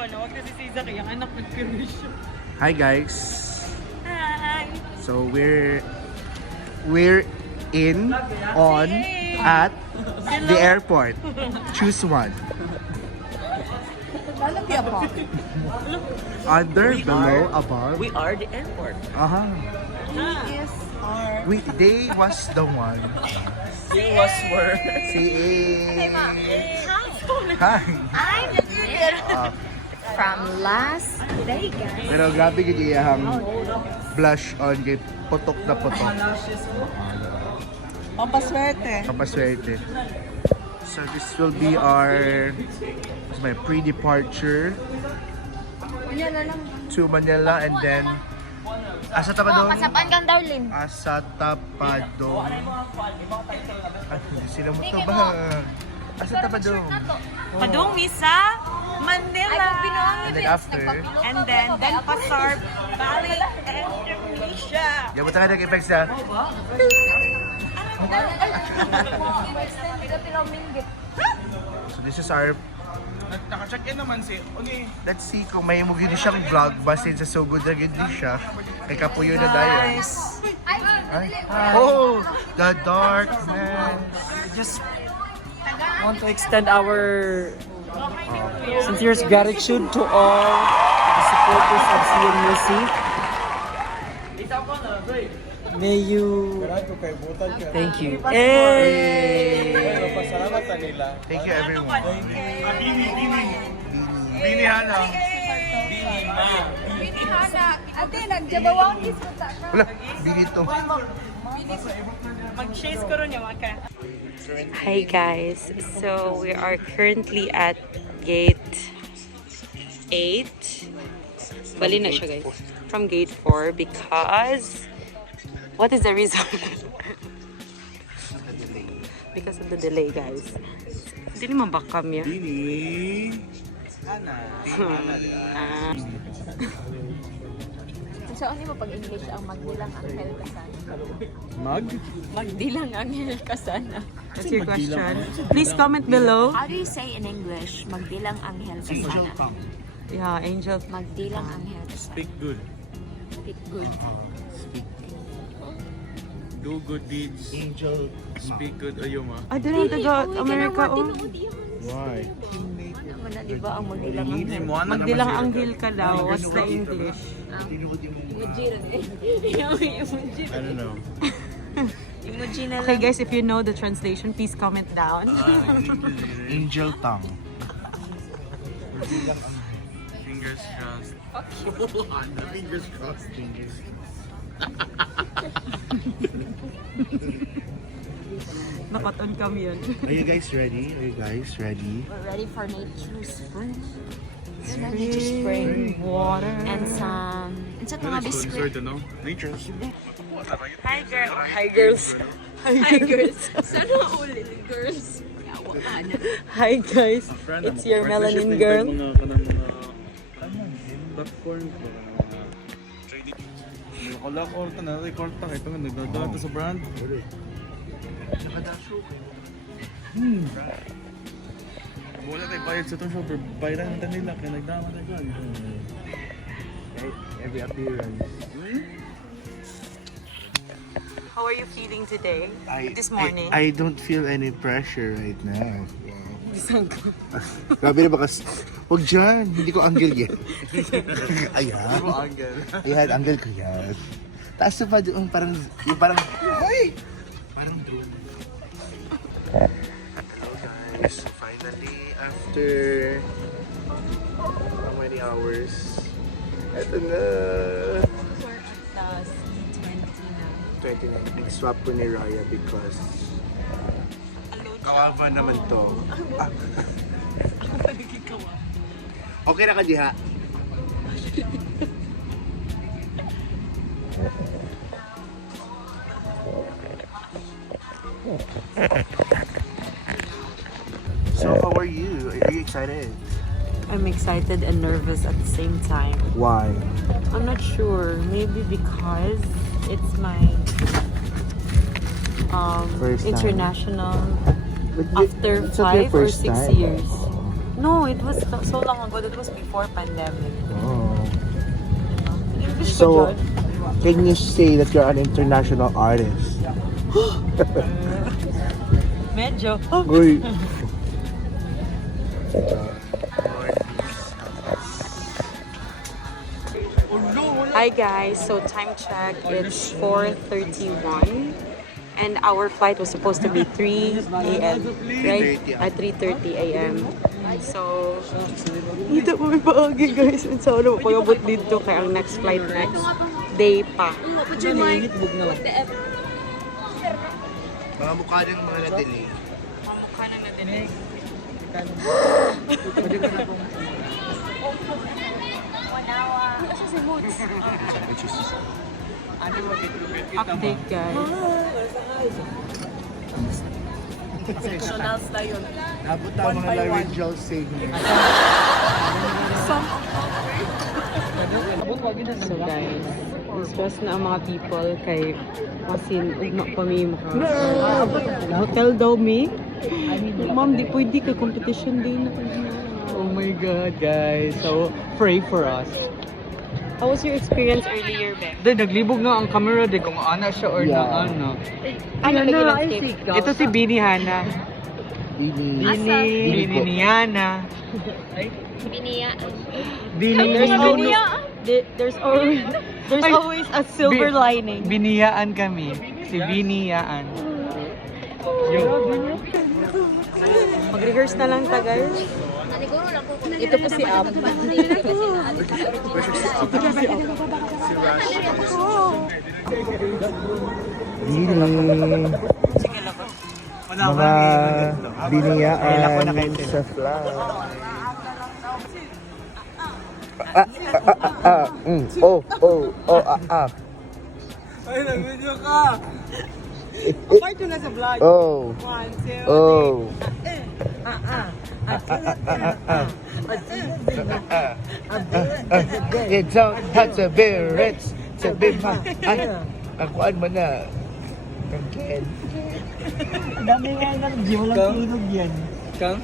Hi guys. Hi. So we're in on at the airport. Choose one. Under, below, above. We are the airport. They was the one. You was were. Si Hi. I'm the student from Las Vegas. Pero grabe gid iyang blush on kay putok na putok. Pampaswerte. Kapaswerte. So this will be our pre-departure to Manila and then asa tapadong? Kasapan kang darling. Asa tapadong. Ay, hindi sila mo to ba? Asa tapadong? Padung Misa, Manila. And then after, And then Pasar, Bali, and Indonesia. yabot ka nag-effects na. So this is our, Naka-check-in naman si... Okay. let's see kung may movie din siyang vlog basin sa so good na gid din siya. Kay kapuyo na dayon. Ay. Oh, the darkness. Just want to extend our sincerest gratitude to all the supporters of CMUC. May you... Thank you. Hey! Pasalamat sa nila. Thank you everyone. Bini Hana. Ate, nagjabawang kiss ko ta. Wala, binito. Mag-chase ko rin yung maka. Hi guys, so we are currently at gate 8. Bali na siya guys. From gate 4 because what is the reason? Because of the delay guys. Hindi naman ba kami? Bini. So, ano mo pag-English ang magdilang anghel kasana? Magdilang anghel kasana. What's your question? Please comment below. How do you say in English, magdilang anghel kasana? Yeah, Angel. Magdilang anghel kasana. Speak good. Speak good. Do good deeds. Angel. Speak good. Ayaw ma. I didn't want to go to America. Oh. Why? Naman na, di ba, ang magdilang anghel? Magdilang anghel ka daw. What's the English? I don't know. Emoji na Okay guys, if you know the translation, please comment down. Angel tongue. Fingers crossed. Fingers crossed. Nakaton kami yun. Are you guys ready? Are you guys ready? We're ready for nature spring. Spring water. And some... And sa mga biscuit. Sorry to know. Nature. Hi girl. Hi girls. Hi, girls. Sana ulit, girls. Yawa ka na. Hi guys. It's your melanin girl. Popcorn ko. Nakalak na record ta ito nga nagdadala sa brand. Wala tayo bayad sa itong shopper. Bayaran na nila kaya nagdama na dyan. Every appearance. How are you feeling today? This morning? I don't feel any pressure right now. Grabe na ba kasi? Huwag dyan, hindi ko angle yan. Ayan. Ayan, angle ko yan. Taas na pa doon, parang, yung parang, ay! Parang drone. Hello guys, finally, after how many hours? Eto na. 29. Nag-swap ko ni Raya because kawawa naman to. Okay na ka diha? So how are you? Are you excited? I'm excited and nervous at the same time. Why? I'm not sure. Maybe because it's my First time. international But after it's not your 5 or first 6 time. years. No, it was so long ago. That was before pandemic. Oh. English So, can you say that you're an international artist? medyo. Uy. Hi guys, so time check, it's 4:31 and our flight was supposed to be 3 a.m. right? At 3:30 a.m. So, dito kami paagi guys. And sa ano, pag-abot dito kaya ang next flight next day pa. Put your mic. What the F? Mga mukha ng mga na-delay. Mamukha na natin. Update guys. Sectionals na yun. Nabot na mga laryngeal segment. So guys, discuss na ang mga people kay masin ugma pa mi maka hotel daw mi. Ma'am, di pwede kay competition din. Oh my God, guys. So, pray for us. How was your experience earlier, Beck? Dahil naglibog nga ang camera, di kung ana siya or Yeah. na ano. Ano lagi landscape? Ito si Bini Hana. Bini. Bini ni Hana. Biniya. Bini. There's always a silver lining. Biniyaan kami. Si Biniyaan. Mag-rehearse na lang ta, guys. Ito po si Ab. Bini. Mga biniyaan sa fly. Ay, nag-video ka! Part na sa vlog. Oh. 1, 2, Oh. It's all touch a beer, it's a big man. Ang kuan mo na. Kangken. Dami nga lang, di mo lang tulog yan. Kang?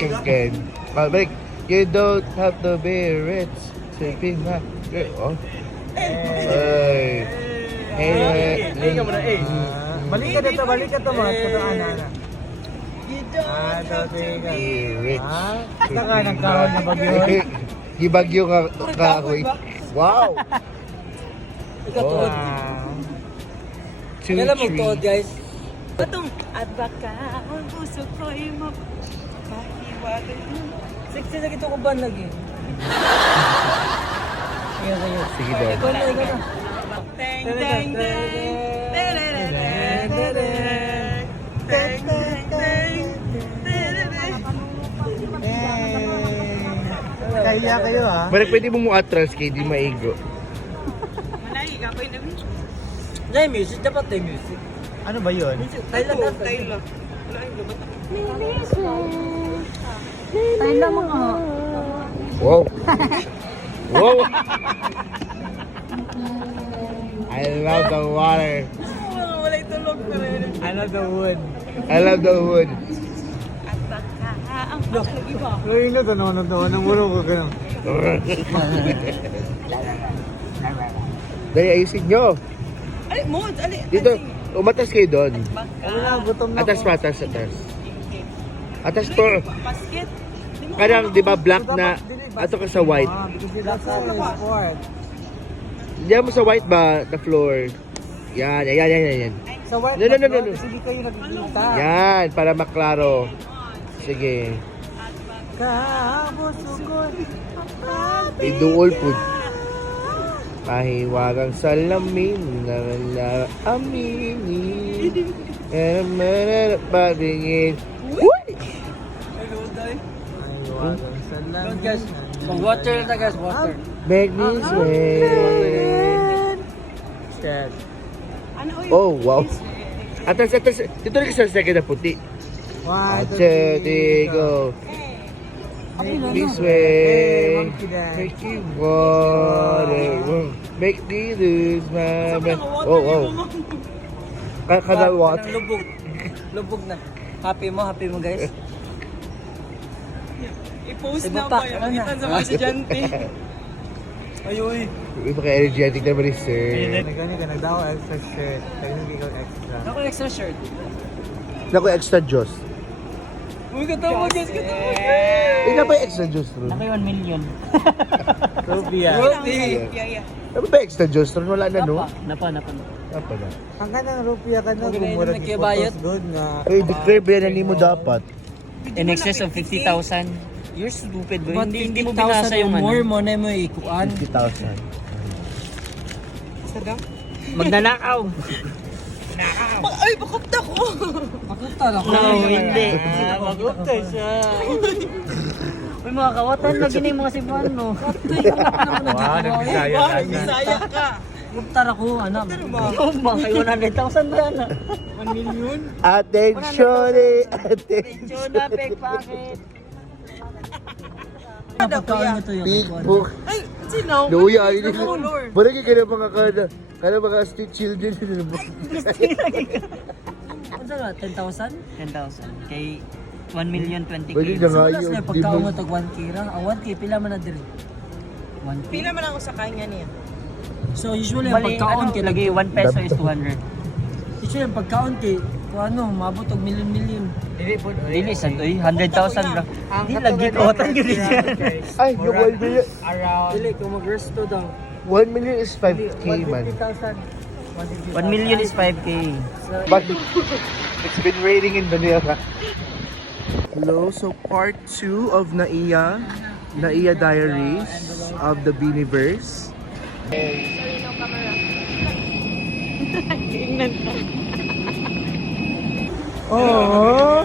Kangken. Balik. You don't have to be rich. It's a big man. Oh. Ay. Hey. Hey ka muna, hey. Balik ka dito mga ana. Be rich. Basta ka nagkaroon na bagyo. Gibagyo ka ako. Wow. Ikatuod. Two, three. guys. Patong, at baka ang puso ko'y mapahiwagan. Sexy na kito ko ba lagi? Sige daw. Ikaw na. Teng, teng, teng. Kaya kayo ha? Balik pwede mo atras kay di maigo. Malay, kapoy na mo. May music, dapat may music. Ano ba yun? Tayo lang mga. Wow. Wow. I love the water. Walay tulog na rin. I love the wood. I love the wood. At baka ang lagi ba? Ay, na tanong ng muro ko ganun. Dali, ayusin nyo. Ay, Mod, ali. Dito, umatas kayo doon. Wala, gutom na Atas ako. pa, atas. Atas to. Basket. Parang, di ba, black na, ato ka sa white. Because that's how it's sport. Hindi mo sa white ba, the floor. Yan. Sa white, No. kasi di kayo nagkikita. Yan, para maklaro. Sige. Kabusugon. Iduol po. Pahiwagang salamin na aminin. Patingin. Guys, water na guys, water. Make me sweat. Sad. Oh, wow. Atas. Dito rin sa second na puti. 1, 2, 3, go. This way. Make you water. Make me lose my breath. Oh. Kada water. Lubog na. Happy mo guys. I-post na ba yung kita sa mga estudyante? Ayoy. Iba ka energetic naman ni sir. Nagani ka, nagdawa extra shirt. Nagani ka extra. Ako extra shirt. Naku, extra juice. Uy, katawag guys, katawag. Ina ba yung extra juice ron? Naka 1 million. Rupia. Ano ba extra juice ron? Wala na, no? Napa. Apa na? Ang kanang rupia ka na, Okay, gumura na di nagkibayad. photos good nga. Eh, declare ba yan mo dapat? In excess of 50,000. You're stupid, bro. But Hindi mo 50,000 binasa yung or more ano. mo na mo ikuan. 50,000. Magnanakaw. Ay, bakit ako? Bakit ako? No, hindi. Magutay siya. Uy, mga kawatan na gini mga Cebuano. Wow, nagbisaya ka. Nagbisaya ka. Guptar ako, anak. Oh, mga 100,000 ba na? 1 million? Attention eh! Attention! Chona, pickpocket. Kada kuya. Big book. Ay, sino? Luya, ini ko. Color. Barangay ka na mga kada mga street children. Ano ba? 10,000? 10,000. Kay 1,020,000. Pwede na nga Sulas yun. na Di pagkaon mo- mo tag 1K ra. 1K pila man na diri. 1K. Pila man ako sa kanya niya. So usually ang pagkaon kay lagi 1 peso is 200. Usually ang pagkaon kay kung ano, maabot og million. Dili sad oy, 100,000 ra. Di lagi ko tan gyud siya. Ay, yung 1 million. Dili kung mag-resto daw. 1 million is 5K man. 1 million is 5K. But it's been raining in Manila. Hello, so part 2 of Naiya Diaries of the Beaniverse. Oh,